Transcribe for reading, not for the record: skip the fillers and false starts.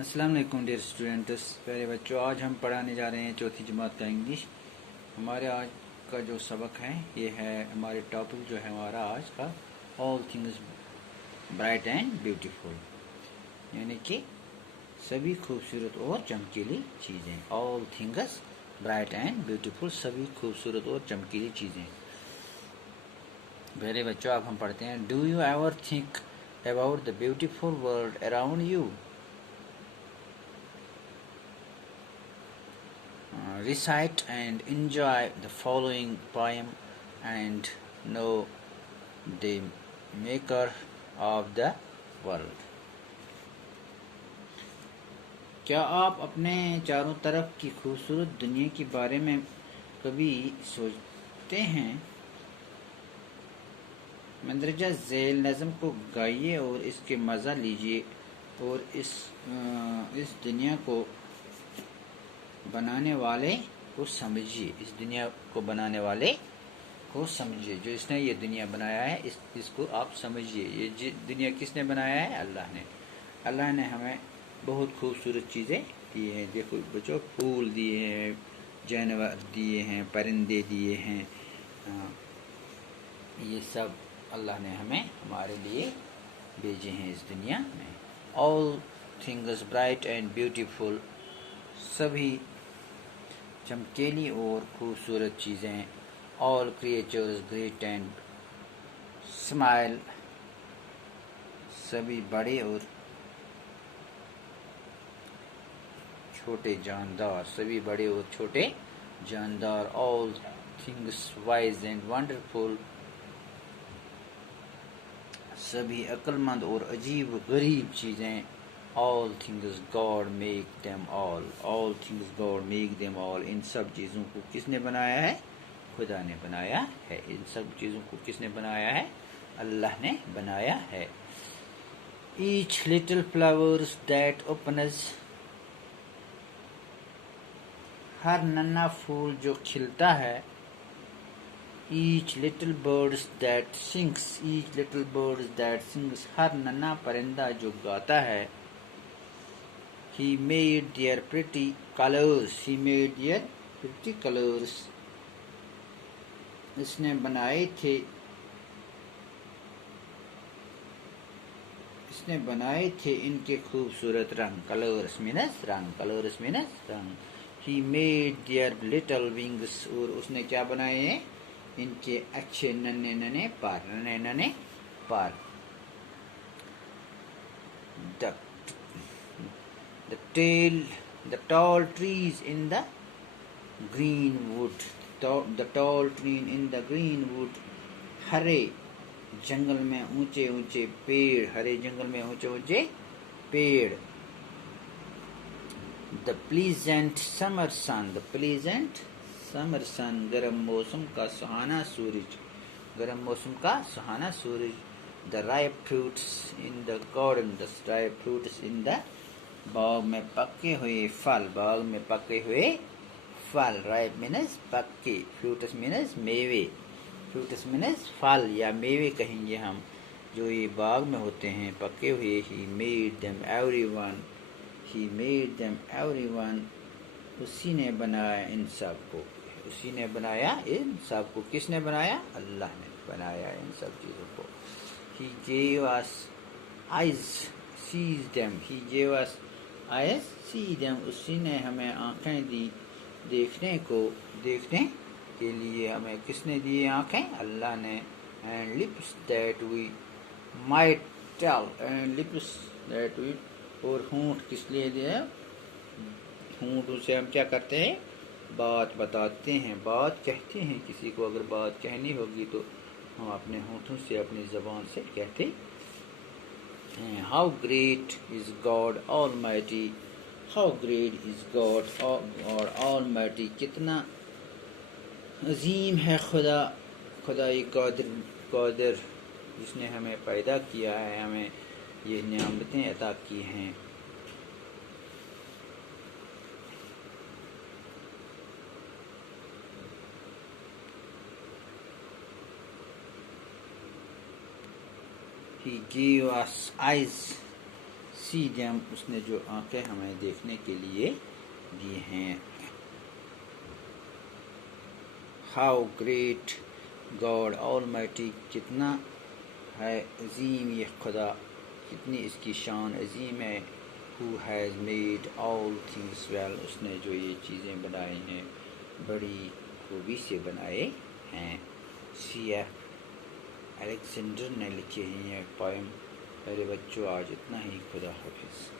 السلام علیکم dear students, پیارے بچوں، آج ہم پڑھانے جا رہے ہیں چوتھی جماعت کا انگلش۔ ہمارے آج کا جو سبق ہے یہ ہے ہمارے ٹاپک جو ہے ہمارا آج کا all things bright and beautiful, یعنی کہ سبھی خوبصورت اور چمکیلی چیزیں۔ All things bright and beautiful, سبھی خوبصورت اور چمکیلی چیزیں۔ پیارے بچوں، اب ہم پڑھتے ہیں۔ Do you ever think about the beautiful world around you? Recite and enjoy the following poem and know the maker of the world. کیا آپ اپنے چاروں طرف کی خوبصورت دنیا کے بارے میں کبھی سوچتے ہیں؟ مندرجہ ذیل نظم کو گائیے اور اس کے مزہ لیجیے اور اس دنیا کو بنانے والے کو سمجھیے۔ اس دنیا کو بنانے والے کو سمجھیے، جو اس نے یہ دنیا بنایا ہے اس کو آپ سمجھیے۔ یہ دنیا کس نے بنایا ہے؟ اللہ نے ہمیں بہت خوبصورت چیزیں دی ہیں۔ دیکھو بچوں، پھول دیے ہیں، جانور دیے ہیں، پرندے دیے ہیں، یہ سب اللہ نے ہمارے لیے بھیجے ہیں اس دنیا میں۔ All things bright and beautiful, سبھی چمکیلی اور خوبصورت چیزیں۔ آل کریچرز گریٹ اینڈ اسمائل، سبھی بڑے اور چھوٹے جاندار، سبھی بڑے اور چھوٹے جاندار۔ All things wise and wonderful, سبھی عقل مند اور عجیب غریب چیزیں۔ All things God make them all. All things God make them all. ان سب چیزوں کو کس نے بنایا ہے؟ خدا نے بنایا ہے۔ ان سب چیزوں کو کس نے بنایا ہے؟ اللہ نے بنایا ہے۔ Each little flowers that opens، ہر ننھا پھول جو کھلتا ہے۔ Each little birds that sings، each little birds that sings، ہر ننھا پرندہ جو گاتا ہے۔ He made their pretty colors، he made their pretty colors، اس نے بنائے تھے ان کے خوبصورت رنگ۔ colors means رنگ، colors means رنگ۔ He made their little wings، اور اس نے کیا بنائے ہیں؟ ان کے اچھے ننھے پر۔ The tall trees in the green wood، the tall tree in the green wood، ہرے جنگل میں اونچے اونچے پیڑ، ہرے جنگل میں اونچے اونچے پیڑ۔ The pleasant summer sun، the pleasant summer sun، گرم موسم کا سہانا سورج، گرم موسم کا سہانا سورج۔ The ripe fruits in the garden، the ripe fruits in the، باغ میں پکے ہوئے پھل، باغ میں پکے ہوئے پھل۔ ripe means پکے، fruits means میوے، fruits means پھل یا میوے کہیں گے ہم، جو یہ باغ میں ہوتے ہیں پکے ہوئے۔ He made them everyone، he made them everyone، اسی نے بنایا ان سب کو، اسی نے بنایا ان سب کو۔ کس نے بنایا؟ اللہ نے بنایا ان سب چیزوں کو۔ He gave us eyes sees them، he gave us eyes see them، اسی نے ہمیں آنکھیں دی دیکھنے کے لیے۔ ہمیں کس نے دی آنکھیں؟ اللہ نے۔ And lips that we might tell، and lips that we، اور ہونٹ کس لیے دیا؟ ہونٹوں سے ہم کیا کرتے ہیں؟ بات بتاتے ہیں، بات کہتے ہیں۔ کسی کو اگر بات کہنی ہوگی تو ہم اپنے ہونٹوں سے، اپنی زبان سے کہتے ہیں۔ How great is God Almighty، how great is God Almighty، کتنا عظیم ہے خدا قادر، جس نے ہمیں پیدا کیا ہے، ہمیں یہ نعمتیں عطا کی ہیں۔ He gave us eyes see them, اس نے جو آنکھیں ہمیں دیکھنے کے لیے دی ہیں. ہاؤ گریٹ گاڈ آلمائٹی، کتنا ہے عظیم یہ خدا، کتنی اس کی شان عظیم ہے. who has made all things well، اس نے جو یہ چیزیں بنائی ہیں بڑی خوبی سے بنائے ہیں. سی ایف الیگزینڈر نے لکھے ہیں یہ پوئم. میرے بچوں آج اتنا ہی، خدا حافظ.